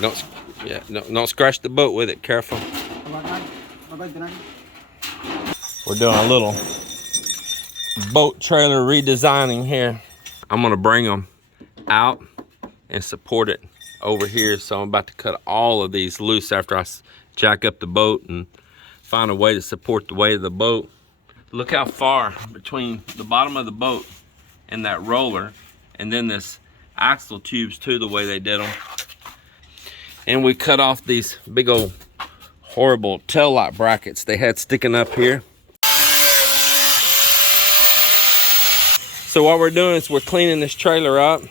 Don't scratch the boat with it. Careful. We're doing a little boat trailer redesigning here. I'm gonna bring them out and support it over here. So I'm about to cut all of these loose after I jack up the boat and find a way to support the weight of the boat. Look how far between the bottom of the boat and that roller, and then this axle tubes too, the way they did them. And we cut off these big old horrible tail light brackets they had sticking up here. So what we're doing is we're cleaning this trailer up.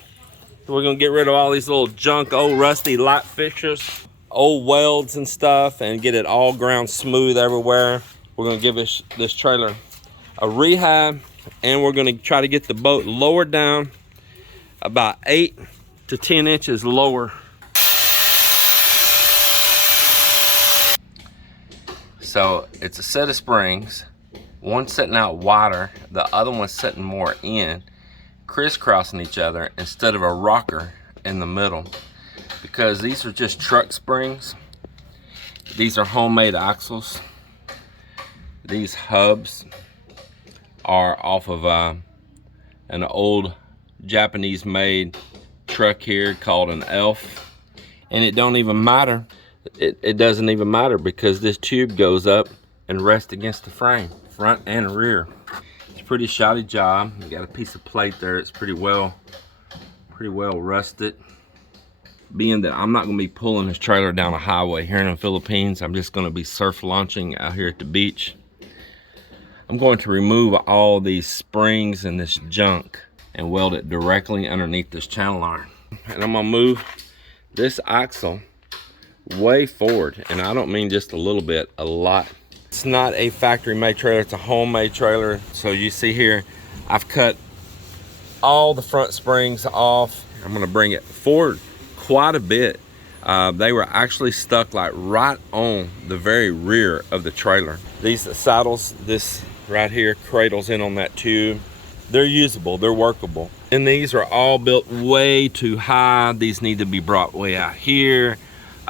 We're gonna get rid of all these little junk, old rusty light fixtures, old welds and stuff, and get it all ground smooth everywhere. We're gonna give this trailer a rehab, and we're gonna try to get the boat lowered down about 8 to 10 inches lower. So it's a set of springs, one sitting out wider, the other one sitting more in, crisscrossing each other instead of a rocker in the middle. Because these are just truck springs. These are homemade axles. These hubs are off of an old Japanese made truck here called an Elf. And it don't even matter. It doesn't even matter because this tube goes up and rests against the frame, front and rear. It's a pretty shoddy job. You got a piece of plate there. It's pretty well rusted. Being that I'm not gonna be pulling this trailer down a highway here in the Philippines, I'm just gonna be surf launching out here at the beach. I'm going to remove all these springs and this junk and weld it directly underneath this channel iron. And I'm gonna move this axle way forward, and I don't mean just a little bit, a lot. It's not a factory made trailer, it's a homemade trailer. So you see here, I've cut all the front springs off. I'm gonna bring it forward quite a bit. They were actually stuck like right on the very rear of the trailer. These saddles, this right here cradles in on that tube. They're usable, they're workable. And these are all built way too high. These need to be brought way out here.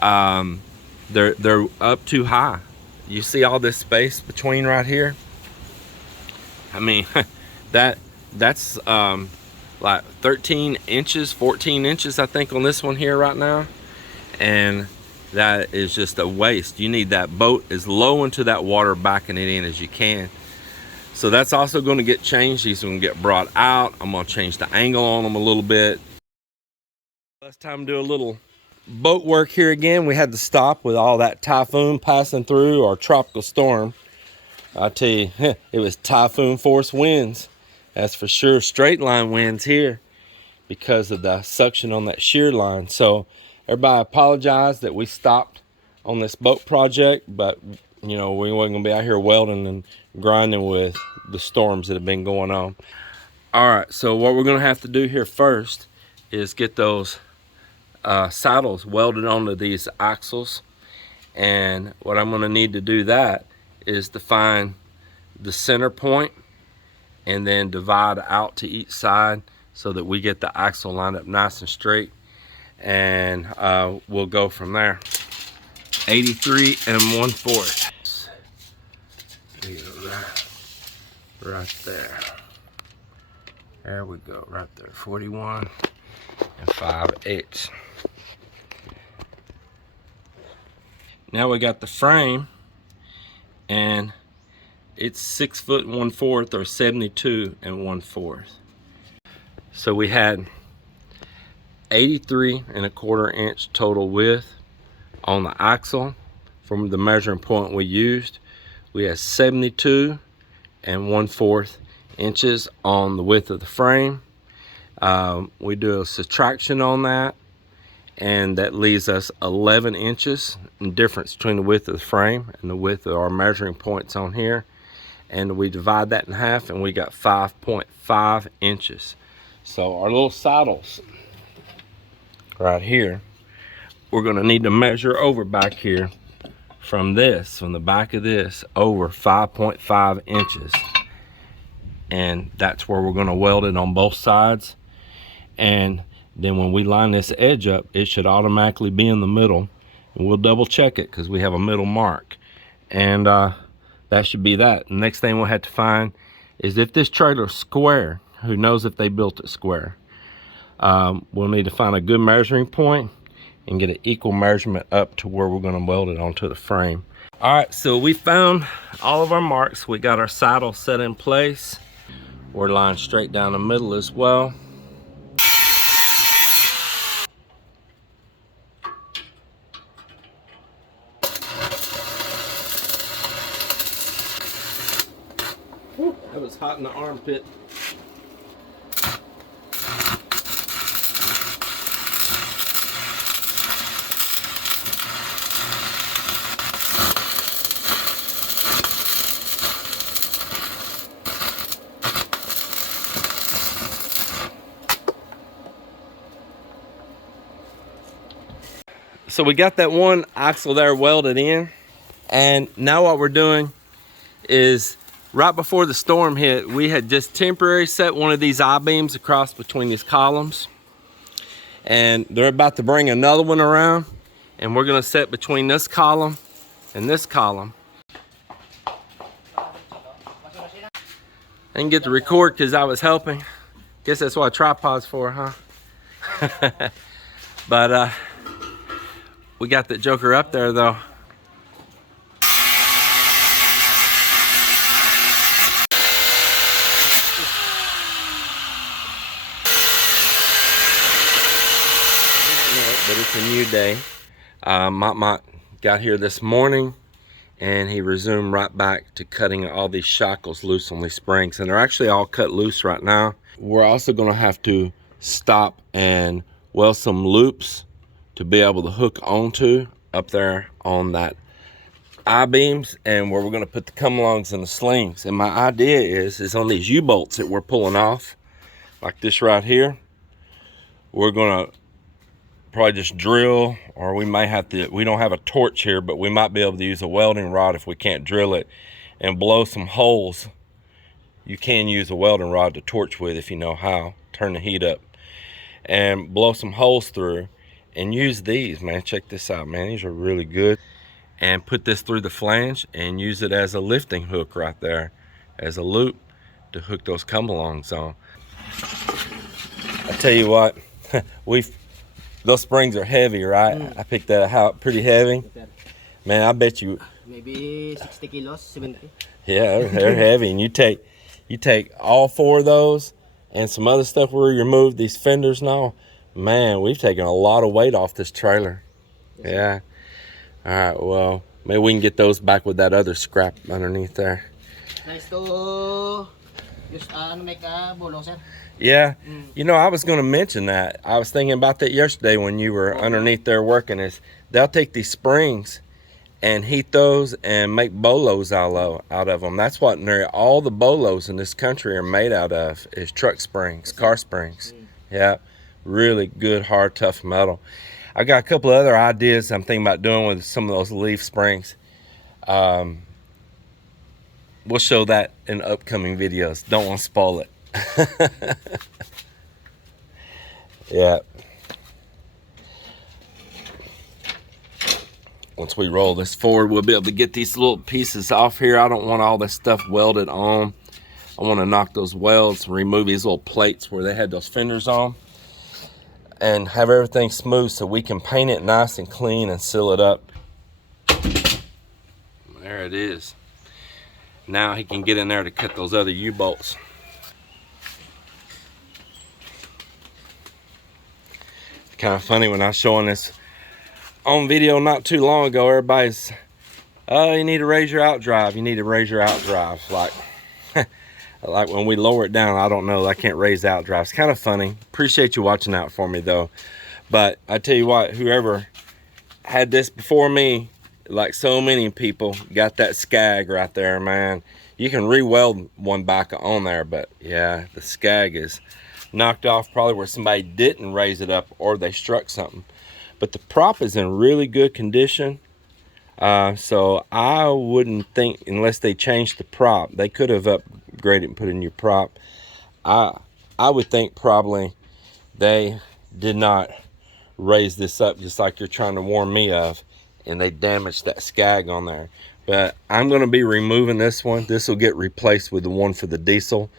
They're up too high. You see all this space between right here? I mean, that's like 13 inches, 14 inches, I think, on this one here right now. And that is just a waste. You need that boat as low into that water, backing it in as you can. So that's also going to get changed. These are going to get brought out. I'm going to change the angle on them a little bit. Last time to do a little boat work here again. We had to stop with all that typhoon passing through, or tropical storm. I tell you, it was typhoon force winds. That's for sure. Straight line winds here because of the suction on that shear line. So everybody apologize that we stopped on this boat project, but you know, we weren't gonna be out here welding and grinding with the storms that have been going on. All right, so what we're gonna have to do here first is get those saddles welded onto these axles. And what I'm gonna need to do that is to find the center point and then divide out to each side so that we get the axle lined up nice and straight. And we'll go from there. 83 1/4. Right there. There we go, right there. 41 5/8. Now we got the frame, and it's 6 foot 1/4 or 72 1/4. So we had 83 1/4 inch total width on the axle from the measuring point we used. We had 72 1/4 inches on the width of the frame. We do a subtraction on that, and that leaves us 11 inches in difference between the width of the frame and the width of our measuring points on here. And we divide that in half, and we got 5.5 inches. So our little saddles right here, we're gonna need to measure over back here from the back of this, over 5.5 inches. And that's where we're gonna weld it on both sides. And then when we line this edge up, it should automatically be in the middle. And we'll double check it because we have a middle mark. And that should be that. The next thing we'll have to find is if this trailer's square. Who knows if they built it square? We'll need to find a good measuring point and get an equal measurement up to where we're going to weld it onto the frame. All right, so we found all of our marks. We got our saddle set in place. We're lined straight down the middle as well. Whew, that was hot in the armpit. So we got that one axle there welded in, and now what we're doing is right before the storm hit, we had just temporarily set one of these I-beams across between these columns, and they're about to bring another one around, and we're going to set between this column and this column. I didn't get to record because I was helping. Guess that's what a tripod's for, huh? But we got that joker up there though. But it's a new day. Mott got here this morning and he resumed right back to cutting all these shackles loose on these springs, and they're actually all cut loose right now. We're also going to have to stop and weld some loops to be able to hook onto up there on that I-beams, and where we're going to put the come-alongs and the slings. And my idea is on these U-bolts that we're pulling off, like this right here, we're going to probably just drill, or we may have to, we don't have a torch here, but we might be able to use a welding rod if we can't drill it, and blow some holes. You can use a welding rod to torch with if you know how. Turn the heat up and blow some holes through, and use these, man. Check this out, man. These are really good. And put this through the flange and use it as a lifting hook right there, as a loop to hook those come-alongs on. I tell you what, those springs are heavy, right? I picked that out pretty heavy. Man, I bet you maybe 60 kilos, 70. Yeah, they're heavy. And you take all four of those and some other stuff where you remove these fenders and all. Man, we've taken a lot of weight off this trailer. Yeah. All right, well, maybe we can get those back with that other scrap underneath there. Nice to make a bulldozer. Yeah, you know, I was going to mention that. I was thinking about that yesterday when you were underneath there working. Is they'll take these springs and heat those and make bolos out of them. That's what all the bolos in this country are made out of, is truck springs, car springs. Yeah, really good, hard, tough metal. I got a couple of other ideas I'm thinking about doing with some of those leaf springs. We'll show that in upcoming videos. Don't want to spoil it. Yeah. Once we roll this forward, we'll be able to get these little pieces off here. I don't want all this stuff welded on. I want to knock those welds, remove these little plates where they had those fenders on, and have everything smooth so we can paint it nice and clean and seal it up. There it is. Now he can get in there to cut those other U-bolts. It's kind of funny when I was showing this on video not too long ago, everybody's, oh, you need to raise your outdrive. You need to raise your outdrive. Like when we lower it down, I don't know, I can't raise the outdrive. It's kind of funny. Appreciate you watching out for me though. But I tell you what, whoever had this before me, like so many people, got that skag right there, man. You can re-weld one back on there, but yeah, the skag is knocked off probably where somebody didn't raise it up or they struck something. But the prop is in really good condition. So I wouldn't think, unless they changed the prop, they could have upgraded and put a new prop. I would think probably they did not raise this up just like you're trying to warn me of, and they damaged that skag on there. But I'm going to be removing this one. This will get replaced with the one for the diesel.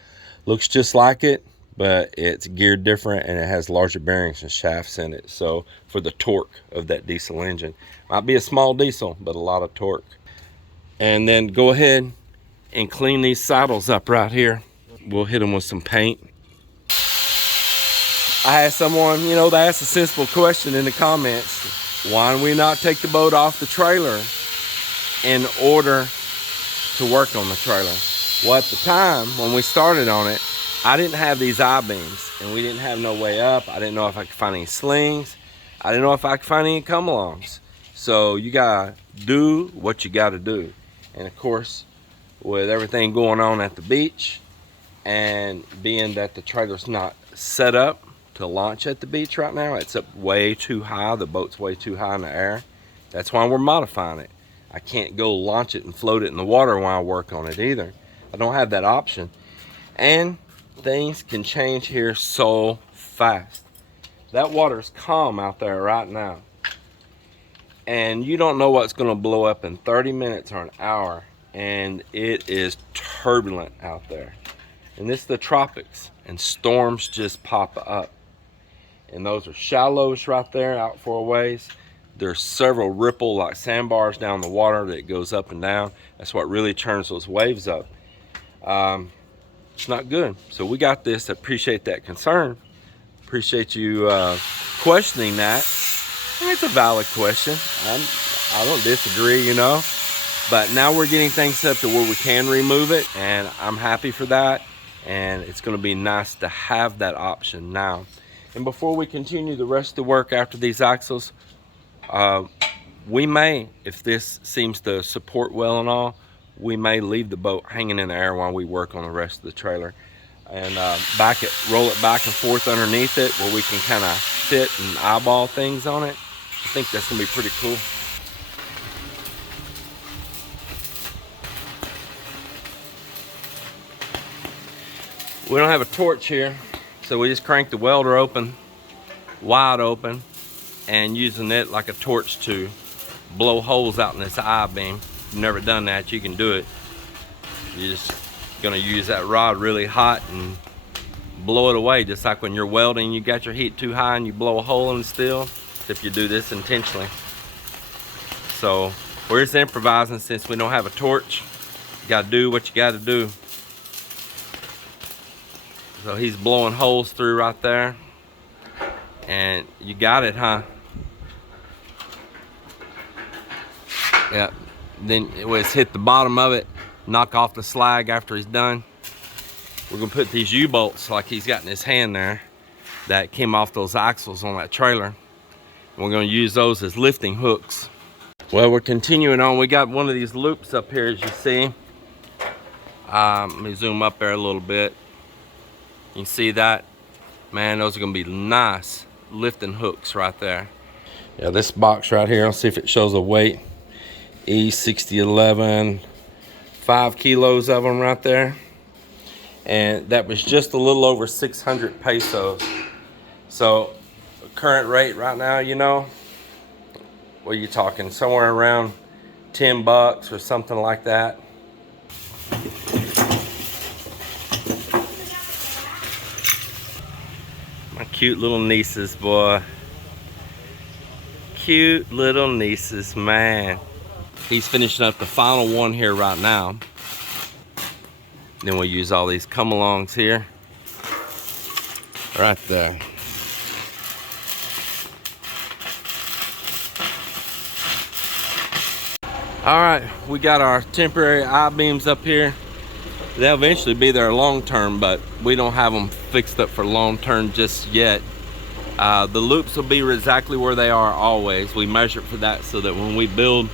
Looks just like it, but it's geared different and it has larger bearings and shafts in it. So for the torque of that diesel engine, might be a small diesel, but a lot of torque. And then go ahead and clean these saddles up right here. We'll hit them with some paint. I had someone, you know, they asked a sensible question in the comments. Why do we not take the boat off the trailer in order to work on the trailer? Well, at the time when we started on it, I didn't have these I-beams and we didn't have no way up. I didn't know if I could find any slings. I didn't know if I could find any come-alongs. So you gotta do what you gotta do. And of course, with everything going on at the beach and being that the trailer's not set up to launch at the beach right now, it's up way too high. The boat's way too high in the air. That's why we're modifying it. I can't go launch it and float it in the water while I work on it either. I don't have that option. And things can change here so fast. That water's calm out there right now. And you don't know what's gonna blow up in 30 minutes or an hour. And it is turbulent out there. And this is the tropics, and storms just pop up. And those are shallows right there out for a ways. There's several ripple like sandbars down the water that goes up and down. That's what really turns those waves up. It's not good. So we got this. I appreciate that concern. Appreciate you questioning that. And it's a valid question. I don't disagree, you know. But now we're getting things set up to where we can remove it, and I'm happy for that. And it's going to be nice to have that option now. And before we continue the rest of the work after these axles, we may, if this seems to support well and all, we may leave the boat hanging in the air while we work on the rest of the trailer, and roll it back and forth underneath it where we can kind of sit and eyeball things on it. I think that's gonna be pretty cool. We don't have a torch here, so we just crank the welder open, wide open, and using it like a torch to blow holes out in this I-beam. If you've never done that, you can do it. You're just gonna use that rod really hot and blow it away, just like when you're welding, you got your heat too high and you blow a hole in the steel, if you do this intentionally. So we're just improvising since we don't have a torch. You gotta do what you gotta do. So he's blowing holes through right there. And you got it, huh? Yeah. Then it was hit the bottom of it, knock off the slag after he's done. We're gonna put these U-bolts like he's got in his hand there that came off those axles on that trailer. We're gonna use those as lifting hooks. Well, we're continuing on. We got one of these loops up here, as you see. Let me zoom up there a little bit. You can see that. Man, those are gonna be nice lifting hooks right there. Yeah, this box right here, I'll see if it shows the weight. E6011, 5 kilos of them right there. And that was just a little over 600 pesos. So current rate right now, you know, what are you talking? Somewhere around 10 bucks or something like that. My cute little nieces, boy. Cute little nieces, man. He's finishing up the final one here right now. Then we'll use all these come-alongs here. Right there. All right, we got our temporary I-beams up here. They'll eventually be there long-term, but we don't have them fixed up for long-term just yet. The loops will be exactly where they are always. We measure for that so that when we build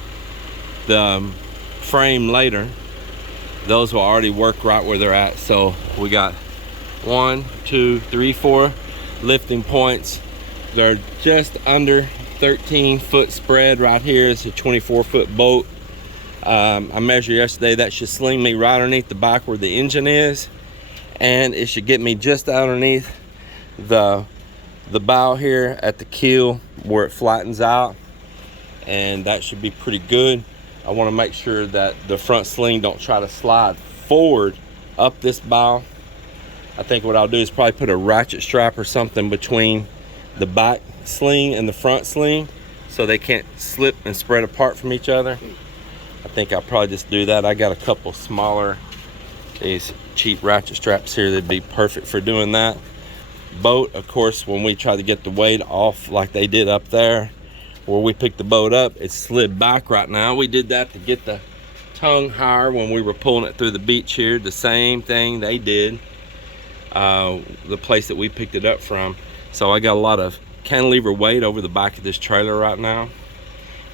the frame later, those will already work right where they're at. So we got 1, 2, 3, 4 lifting points. They're just under 13-foot spread right here. It's a 24-foot boat. I measured yesterday. That should sling me right underneath the back where the engine is, and it should get me just underneath the the bow here at the keel where it flattens out, and that should be pretty good. I want to make sure that the front sling don't try to slide forward up this bow. I think what I'll do is probably put a ratchet strap or something between the back sling and the front sling so they can't slip and spread apart from each other. I think I'll probably just do that. I got a couple smaller, these cheap ratchet straps here that'd be perfect for doing that. Boat, of course, when we try to get the weight off like they did up there where we picked the boat up, it slid back right now. We did that to get the tongue higher when we were pulling it through the beach here. The same thing they did, the place that we picked it up from. So I got a lot of cantilever weight over the back of this trailer right now,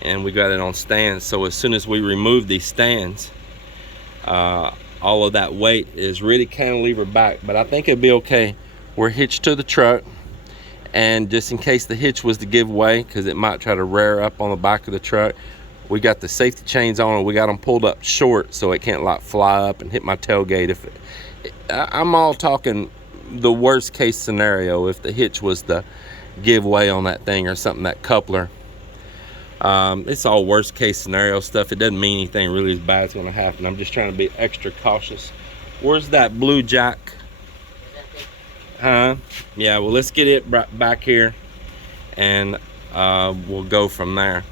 and we got it on stands. So as soon as we remove these stands, all of that weight is really cantilever back, but I think it'll be okay. We're hitched to the truck, and just in case the hitch was to give way, because it might try to rear up on the back of the truck, we got the safety chains on, and we got them pulled up short so it can't like fly up and hit my tailgate. If I'm all talking the worst case scenario, if the hitch was to give way on that thing or something, that coupler. It's all worst case scenario stuff. It doesn't mean anything really as bad is going to happen. I'm just trying to be extra cautious. Where's that blue jack? Huh? Yeah, well, let's get it back here, and we'll go from there.